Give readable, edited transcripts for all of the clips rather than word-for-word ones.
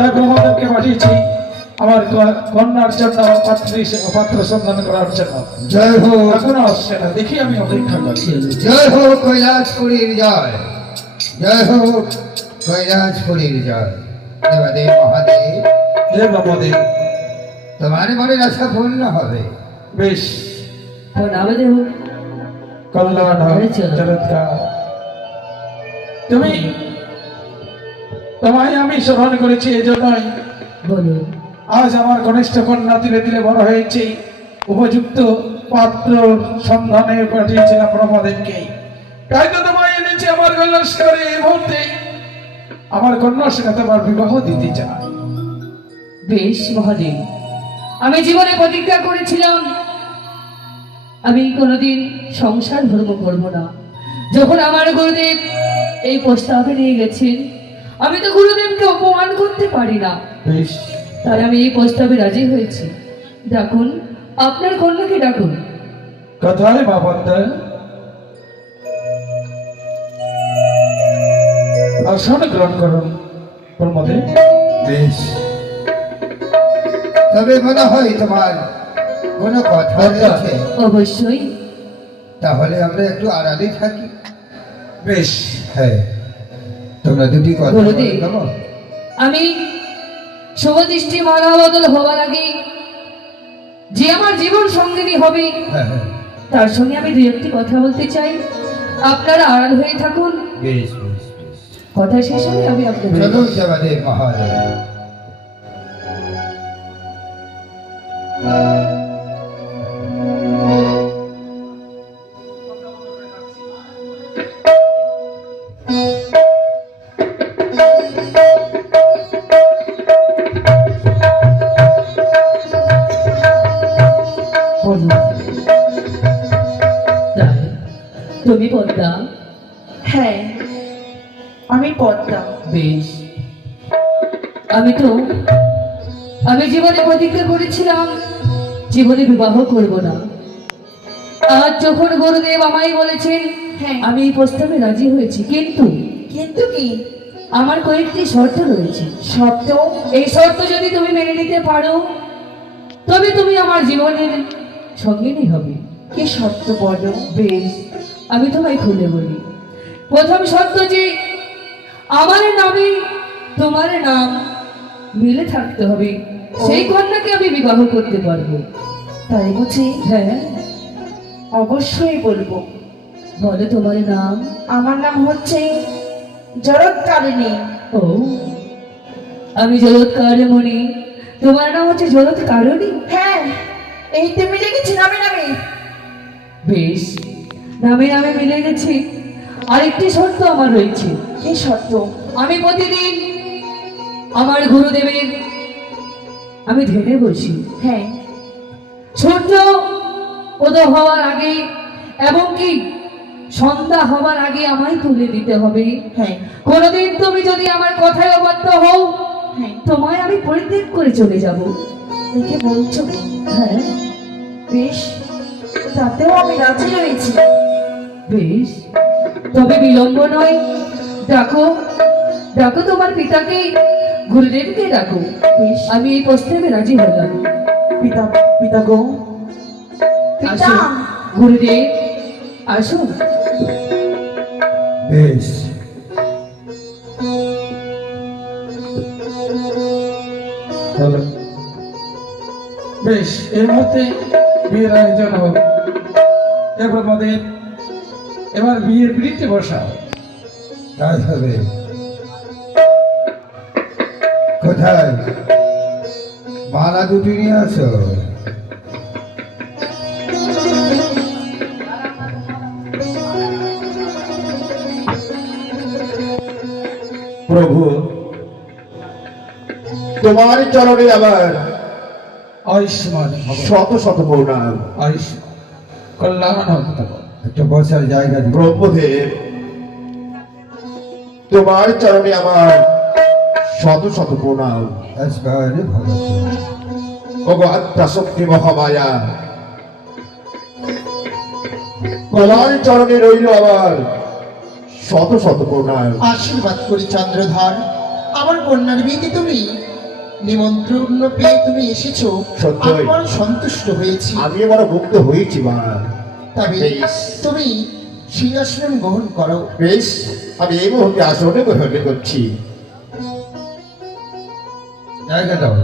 তাই ব্রহ্মদেবকে পাঠিয়েছি আমার কন্যার জন্য পাত্র সন্ধান করার জন্য। জয় হোক। এখনো আসছে না, দেখি আমি অপেক্ষা করছি। জয় হোক কৈলাসপুরীর জয়, জয় হোক কৈলাসপুরীর জয়। দেবাদেব মহাদেব, হে ব্রহ্মদেব, তোমার মনের আশা পূর্ণ হবে। বেশ, নামদেব কল্যাণ হোক, চমৎকার। তোমায় আমি স্মরণ করেছি এজন্যই বলুন। আজ আমার ঘনিষ্ঠ কন্যা ধীরে ধীরে বড় হয়েছে, উপযুক্ত পাত্র সন্ধানে পাঠিয়েছিলাম ব্রহ্মদেবকে। তাই তো তোমায় এনেছি আমার কৈলাসপুরে। এই মুহূর্তে আমার কন্যার সাথে তোমার বিবাহ দিতে চাই। বেশ মহাদেব, আমি জীবনে প্রতিজ্ঞা করেছিলাম আমি কোনোদিন সংসার ধর্ম করব না। যখন আমার গুরুদেব এই প্রস্তাবে নিয়ে গেছেন, আমি তো গুরুদেবকে অপমান করতে পারি না। বেশ, তাই আমি এই প্রস্তাবে রাজি হয়েছি। ডাকুন, আপনার কন্যাকে ডাকুন। কোথায় বাবা? আসন গ্রহণ করুন ব্রহ্মদেব। বেশ, তবে মনে হয় তোমার কোনো কথা রয়েছে। অবশ্যই। তাহলে আমরা একটু আড়ালে থাকি। বেশ, হ্যাঁ, তোমরা দুটি কথা গুরুদেব, বলো। আমি শুভদৃষ্টি মালা বদল হওয়ার আগে যে আমার জীবন সঙ্গিনী হবে হ্যাঁ হ্যাঁ, তার সঙ্গে আমি দুই একটি কথা বলতে চাই। আপনারা আড়াল হয়ে থাকুন, বেশ বেশ বেশ। কথা শেষ হলে আমি আপনাদের চলুন দেবাদেব মহাদেব। বলুন। তাই তুমি পদ্মা? হ্যাঁ, আমি পদ্মা। বেশ, আমি জীবনে প্রতিজ্ঞা করেছিলাম জীবনে বিবাহ করব না। আজ যখন গুরুদেব আমায় বলেছেন, হ্যাঁ। আমি এই প্রস্তাবে রাজি হয়েছি, কিন্তু কিন্তু কি আমার কয়েকটি শর্ত রয়েছে। শব্দ? এই শর্ত যদি তুমি মেনে নিতে পারো তবে তুমি আমার জীবনের সঙ্গিনী হবে। কি শব্দ বলো? বেশ, আমি তোমায় খুলে বলি। প্রথম শর্ত যে আমার নামে তোমার নাম মিলে থাকতে হবে, সেই কন্যাকে আমি বিবাহ করতে পারবো। তাই বুঝি? হ্যাঁ, অবশ্যই বলবো। বলো তোমার নাম। আমার নাম হচ্ছে জরৎকারিণী। ও, আমি জগৎকারমণি, তোমার নাম হচ্ছে জগৎকারণী। হ্যাঁ, এই তো মিলে গেছি নামে নামে। বেশ, নামে নামে মিলে গেছি। আরেকটি শর্ত আমার রয়েছে। কি শর্ত? আমি প্রতিদিন আমার গুরুদেবের আমি ধ্যানে বসি। হ্যাঁ। সূর্য উদয় হওয়ার আগে এবং কি সন্ধ্যা হওয়ার আগে আমায় তুলে দিতে হবে। হ্যাঁ। কোনদিন তুমি যদি আমার কথায় অবাধ্য হও, হ্যাঁ। তোমায় আমি পরিত্যাগ করে চলে যাব। দেখে বলছো? হ্যাঁ। বেশ, তাতেও আমি রাজি রয়েছি। বেশ, তবে বিলম্ব নয়। ডাকো, ডাকো তোমার পিতাকে, গুরুদেবকে ডাকো। বেশ। আমি এই প্রস্তাবে রাজি হলাম। পিতা, পিতা গো। পিতা। আসুন গুরুদেব, আসুন। বেশ, চলো। বেশ, এই মুহূর্তে বিয়ের আয়োজন হোক। এবার আমাদের এবার বিয়ের পিড়িতে বসাও। তাই হবে। কোথায় মালা দুটি নিয়ে আসো। প্রভু, তোমার চরণে আমার আয়ুষ্মান ভব, শত শত প্রণাম। আয়ুষ কল্যাণ হোক তোমার। একটা বসার জায়গা দিই। ব্রহ্মদেব, তোমার চরণে আমার শত শত প্রণাম। আসবারে ভালো। ওগো আত্মা শক্তি মহামায়া, তোমার চরণে রইল আমার শত শত প্রণাম। আশীর্বাদ করি চন্দ্রধর, আমার কন্যার বিয়েতে তুমি নিমন্ত্রণ পেয়ে তুমি এসেছো, সত্যই। আমি বড় সন্তুষ্ট হয়েছি। আমি বড় মুগ্ধ হয়েছি মা। তবে বেশ। তুমি সিংহাসন গ্রহণ করো। বেশ, আমি এই মুহূর্তে আসনে গ্রহণ করছি। জায়গা দাও।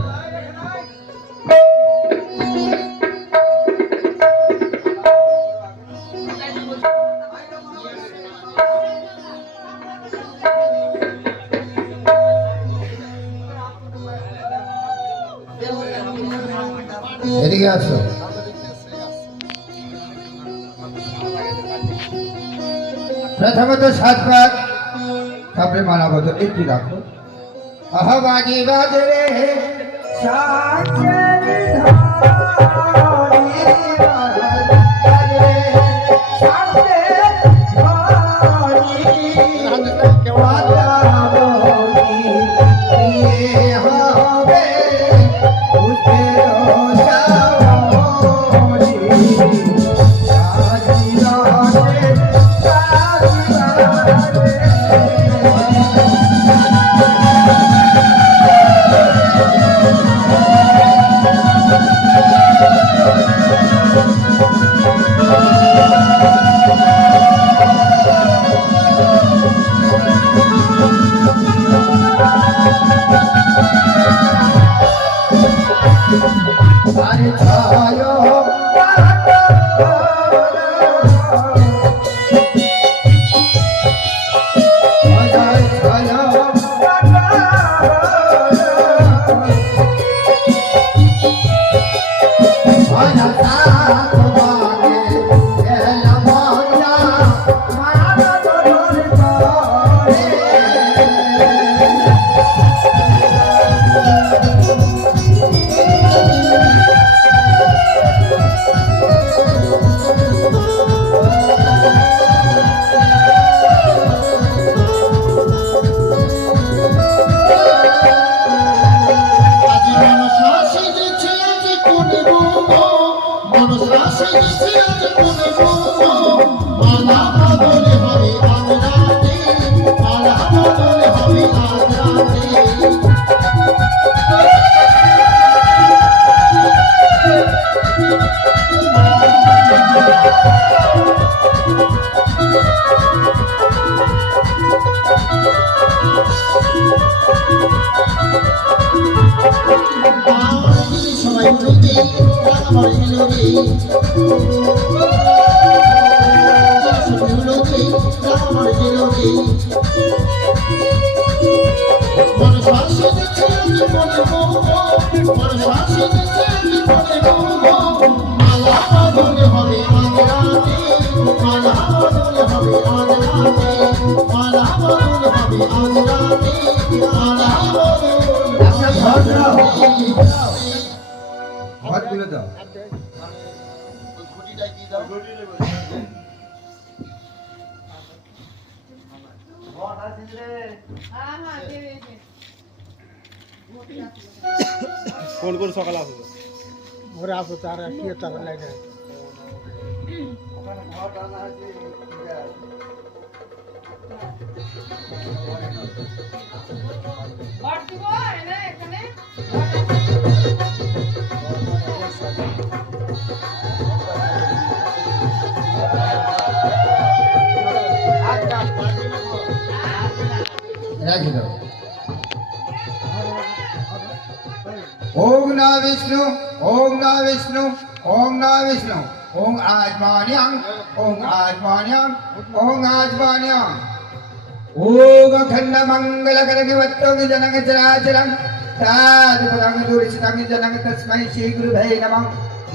এদিকে আসো। প্রথমত সাতবার, তারপরে মানাবত একটি রাখো। আহবাজি বাজরে হাতগুলো দাও। ফোন করে সকালে আসবো। ঘরে আসো, তার কি টাকা লাগে? রাখি দাও। ओम ना विष्णु, ओम ना विष्णु, ओम ना विष्णु, ओम आत्मान्यं, ओम आत्मान्यं, ओम आत्मान्यं। ओम अखंड मंगल करगिवत्तों जनक चराचरं साधुपदं दुरितं जनक तस्मै श्री गुरुभ्ये नमः।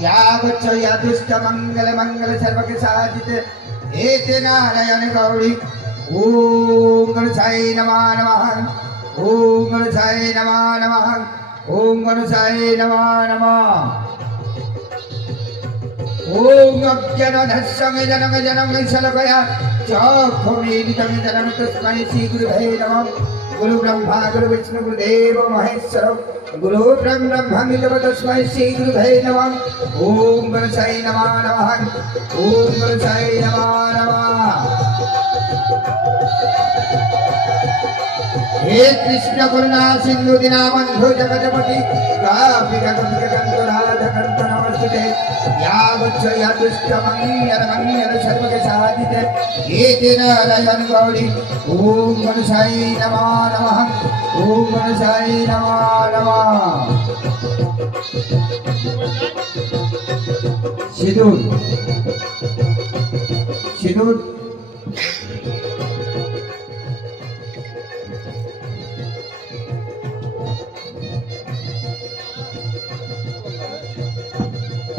या गच्छ या दुष्ट मंगल मंगल सर्वक साजित एते नारायण गौरी। ओम गणसाय नमः नमः, ओम गणसाय नमः नमः, ओम गणसाय नमः नमः। ओम अज्ञानधस्सं जनक जनक शलकया चक्षुमीलितं जनक तस्मै श्री गुरुभ्ये नमः। गुरु ब्रह्मा गुरु विष्णु गुरुदेव महेश्वर गुरु ब्रह्मा तस्मै श्री गुरुभ्ये नमः। ओम गणसाय नमः नमः, ओम गणसाय नमः नमः। হে কৃষ্ণ করুণা সিন্ধু দীনবন্ধু জগৎপতি কাপি কাকপিক কান্তরাধ কান্ত নমস্তুতে ইয়া বচ্চ ইয়া দুষ্টমঙ্গল সর্বকে সাধিতে এতে নারায়ণ গৌরী ওম গণেশায় নমো নমঃ ওম গণেশায় নমো নমঃ সিঁদুর সিঁদুর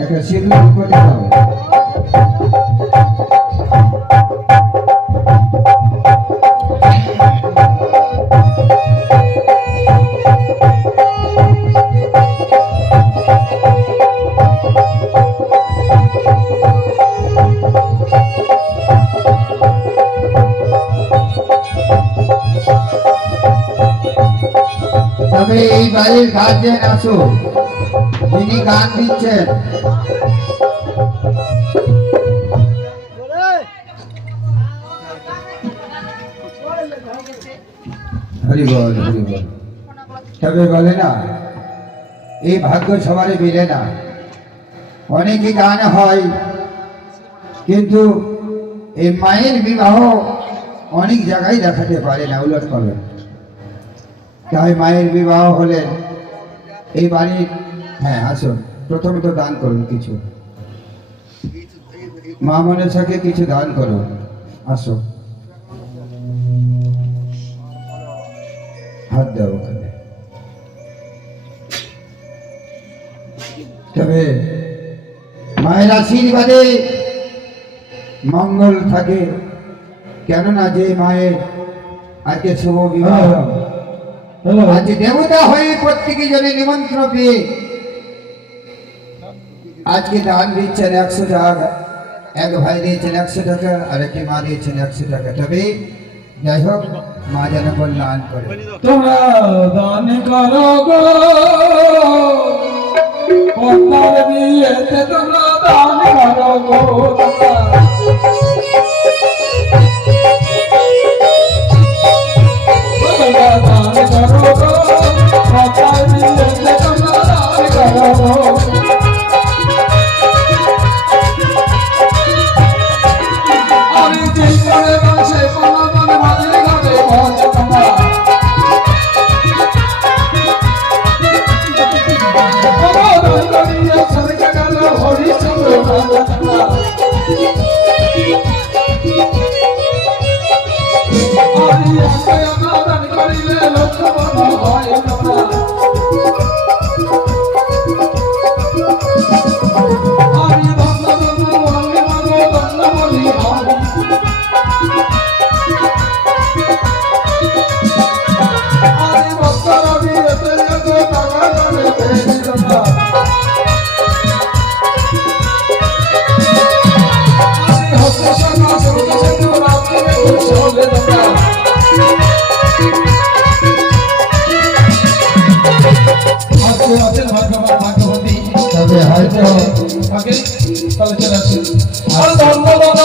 একটা সিঁদুর করে দাও তবে এই বাড়ির গার্জেন আসো যিনি গান দিচ্ছেন হরি বল হরি বল তবে বলে না এই ভাগ্য সবারই মিলে না অনেকে গান হয় কিন্তু এই মায়ের বিবাহ অনেক জায়গায় দেখাতে পারে না উলট পালট তাই মায়ের বিবাহ হলে এই বাড়ির হ্যাঁ আসুন প্রথমত দান করুন কিছু মা মনসাকে কিছু দান করুন আসো হাত দাও ওখানে তবে মায়ের আশীর্বাদে মঙ্গল থাকে কেননা যে মায়ের আজকে শুভ বিবাহ আজ দেবতা হয়ে প্রত্যেকে জনে নিমন্ত্রণ পেয়ে আজকে দান দিচ্ছেন 100 টাকা এক ভাই দিয়েছেন 100 টাকা আর একটি মা দিয়েছেন 100 টাকা তবে যাই হোক মা যেন কল্যাণ করে তোমরা দান করো গো কন্যার বিয়েতে তোমরা দান করো গো তোমরা দান করো গো কন্যার বিয়েতে তোমরা দান করো গো আমি যে করে বসে কোন মাঝে ঘরে পৌঁছে তোমরা তবে হয়তো আগে তাহলে চলে আসে আর ধন্যবাদ